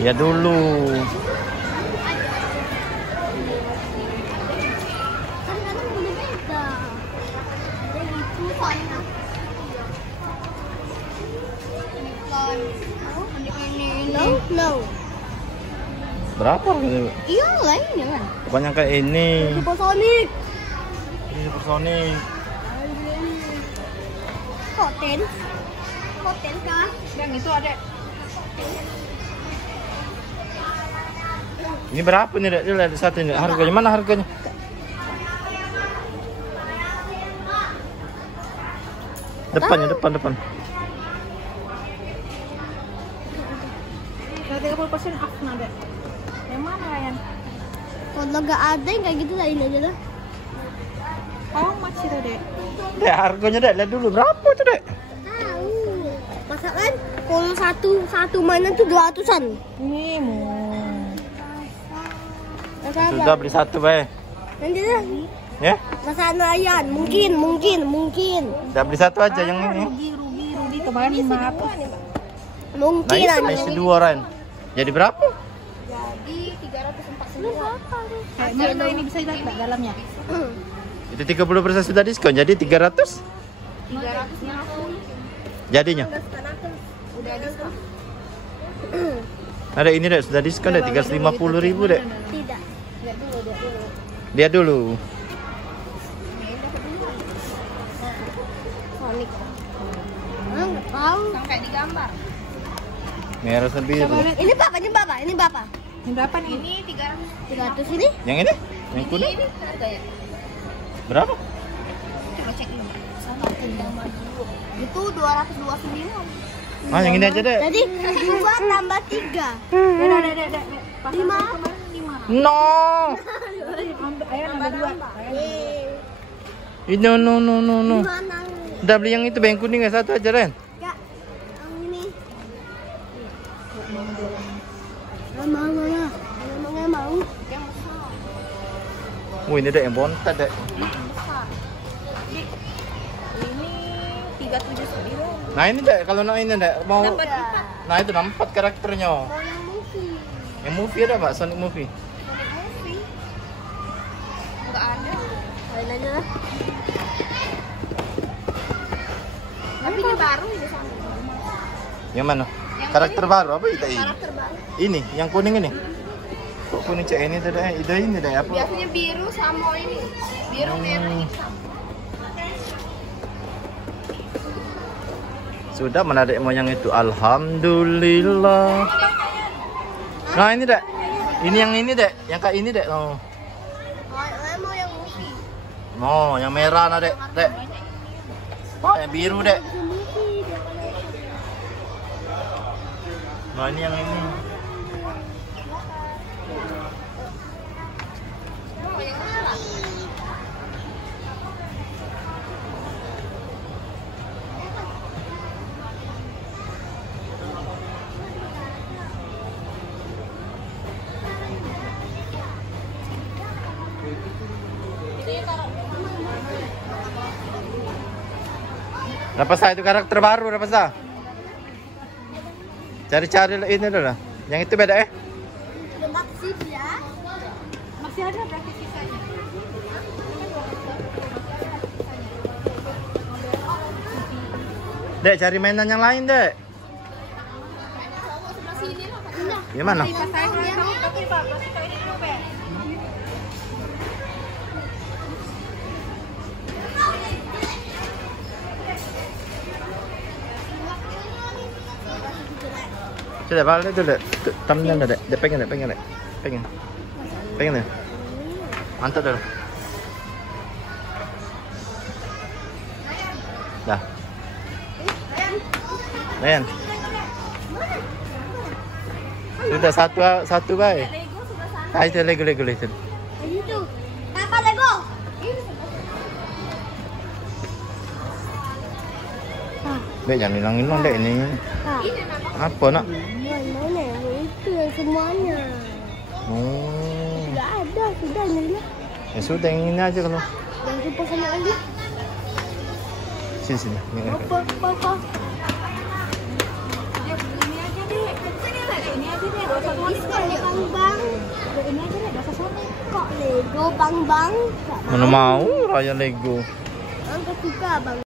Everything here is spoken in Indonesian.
Ya dulu. No. Berapa ini? Iya lain kan. Banyak kayak ini. Supersonic. Ini Supersonic. Koten kan? Yang itu ada. Ini berapa nih, Dek? Lihat satu ini. Harganya mana harganya? Depan. 30% off ada. Yang mana Ryan? Kalau nggak ada yang kayak gitu lah ini aja lah. How much itu dek? Dek, harganya Dek, lihat dulu berapa tuh, Dek? Tahu. Masa kan kalau satu mainan tuh 200-an. Ini Sudah beli satu, Bay. Nanti lah. Ya? Masa nelayan, mungkin. Udah beli satu aja yang ini. Rugi kemarin 500. Mungkin Nah, ini cuma isi dua, Ren. Jadi berapa? Jadi 349. Kayak mana ini bisa lihat nggak dalamnya? Itu 30% sudah diskon, jadi 300. 350. Jadinya. Udah diskon. Ada ini, Dek, sudah diskon, Dek, 350.000, Dek. Tidak. Lihat dulu. Sonic. Enggak tahu. Sampai digambar. Merah sama biru. Coba lihat. Ini Bapak. Ini berapa nih? Ini 300 ini? Yang ini? Yang kuning? harganya. Berapa? Coba cek dulu. Itu 229. Ah, yang ini aja, Dek. Jadi 2 tambah 3. Dek. 5. 5. No. Ayo nambah 2. No. Gimana? Udah beli yang itu, Bang, yang kuning ya, satu aja, Ren. Ya. Yang ini. Mau. Yang besar. Ini, Dek, yang bontot, Dek. Ini 379. Nah, ini, Dek, kalau ini, Dek, mau. Dapat 4. Nah, itu 4 karakternya. Mau yang movie. Yang movie ada, Pak, Sonic Movie. Enggak ada. Lain aja lah. Tapi ini baru ini sama. Yang mana? Karakter baru apa itu ini? Karakter baru. Ini, yang kuning ini. Kok kuning cek ini tuh, Dek? Itu ini, Dek, apa? Biasanya biru sama ini. Biru merah hitam. Sudah mana, Dek, mau yang itu? Alhamdulillah. Nah, ini, Dek. Ini yang ini, Dek. Yang kayak ini, Dek. Oh. Mau yang movie. Oh, yang merah, nah, Dek. Dek. Oh, yang biru, Dek. Nah, ini yang ini. Dapat saya itu karakter baru, dapat saya. Cari-cari ini dulu lah. Yang itu beda Bentar sip ya. Masih ada berarti sisanya. Dek, cari mainan yang lain, Dek. Gimana? Saya tahu tapi Pak, kasih tahu ini dulu, Pak. Sudah balik itu, Dek. Thumbnya ada, Dek. Dek, pengen, Dek. Pengen, Dek. Mantap, Dek. Dah. Men. Sudah satu baik. Ah, itu Lego itu. Itu. Apa Lego? Dek, jangan hilang-hilang, Dek, ini. Apa, Nak? Mana yang itu yang semuanya. Oh. Sudah ini. Ya sudah, yang ini aja kalau. Yang super sama lagi. Sini. Ini. Apa? Ini aja deh. Ini aja deh. bakso Diskon ya Bang Bang. ini aja deh, bakso soto. Kok Lego Bang Bang? Mana mau raya Lego. Angkat juga Bang.